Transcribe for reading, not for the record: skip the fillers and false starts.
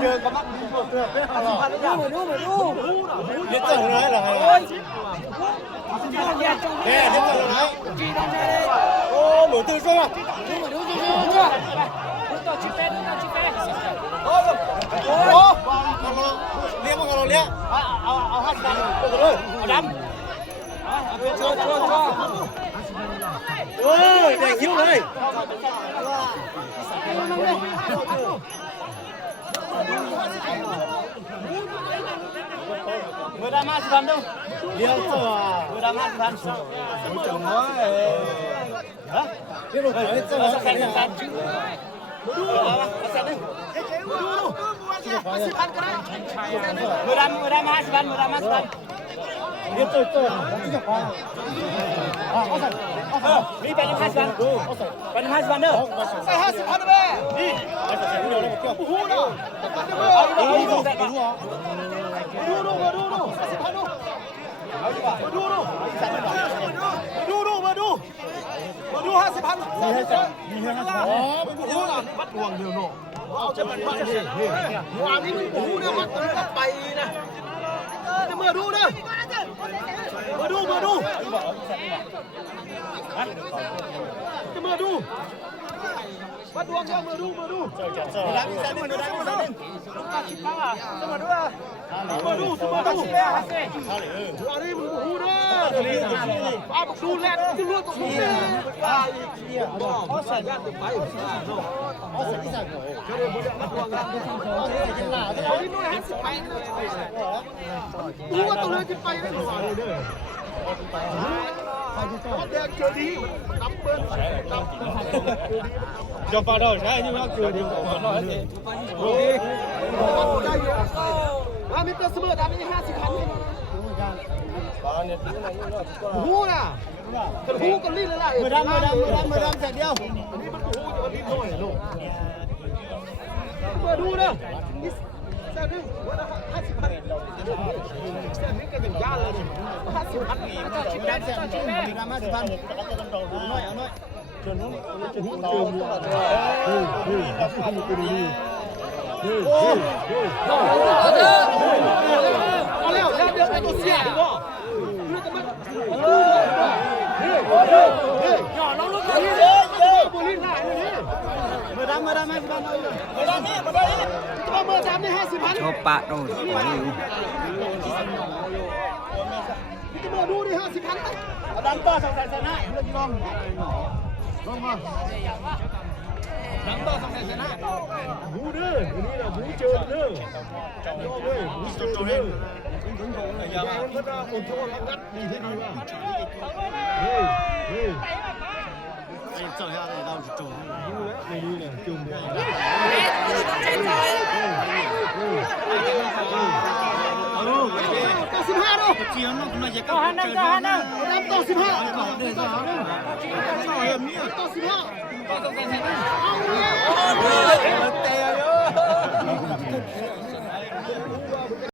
เจอกับมักเกือบได้เอามาดูเดี๋ยวเจอเลยเหรอแม่เดี๋ยวเจอเลยโอ้หมูตื้อใช่ไหมโอ้เลี้ยงมันกันเราเลี้ยงเอาห้าดันไปเลยเอาดำโอ้ยได้คิ้วเลยเมื่อดามาสิพันดูเลี้ยงตัวเมื่อดามาสิพันจังน้อยฮะเลี้ยงตัวเลี้ยงตัวสักแสนสักแสนดูสักแสนนึงเมื่อดามาสิพันเมื่อดามาสิพันเลี้ยงตัวที่จะพอมีเป็น50,000เป็น50,000เด้อใส่50,000เด้อนี่เอาใส่เดียวเลยเกี่ยวหูเนาะดู50,000ดูเอาดีกว่าดู50,000อ๋อมันหูน่ะวัดดวงเดียวเนาะเอาจะมันวัดนี่ว่านี่มันหูเด้อวัดตัวก็ไปนะเมื่อดูเด้อมาดูจะมาดูมาดวงเจ้ามาดูรับอีกสักหนึ่งลูกกาชิป้าจะมาดูมาดูอันนี้มึงหูเด้อป้าบอกดูแลจะเลือกตรงนี้ป้าอีกเนี่ยอ๋อใส่แว่นไปอ๋อใส่ที่ใส่หัวจะได้บุญมาดวงกันกินหลาจะได้นู่นหันสิไปดูว่าตัวเลยจะไปได้หรือเปล่าเด้อแดงเจอดีมันนับเบิ้ลนับยอมปาดใช่ที่ว่าเจอดีกว่าน้อยสิโอ้ยได้เยอะแล้วมีเตอร์เสมอดำนี่50,000นี่ปาเนี่ยหูน่ะกระหูกระลิ้นอะไรมือดำเสร็จเดียวอันนี้มันหูจะมาลิ้นน้อยลูกมาดูนะแซ่บนึงวันละ50,000แซ่บนี่ก็เป็นย่านเลย50,000นี่มันชิมแม่ชิมแม่มีรามา10,000น้อยเอาน้อยจนนู้นจนนู้นเจอมือเอาแล้วเดี๋ยวไปตัวเสียดีกว่าย่อน้องลูกบุรีได้เลยมือดำ10,000เอาเลยมือดำนี่ตัวมือดำนี่50,000 ชอบปะโดนไปอยู่พี่จะมาดูดิ50,000เอาดำต่อ200,000ชนะเลือกลองมาดำต่อ200,000ชนะหูเด้อวันนี้เราหูเจอเด้อโย่เว้ยหูเจอเด้ออย่างนั้นก็ต้องอดทนรับงัดดีที่ดีว่าเฮ้ยเจ้าหน้าที่เราจะโจมรู้แล้วไม่รู้เนี่ยจุ่มเนี่ยเอาดูต่อ15ดูเจียนมันมาจะต่อ5นะต่อ15ต่อ15ต่อ15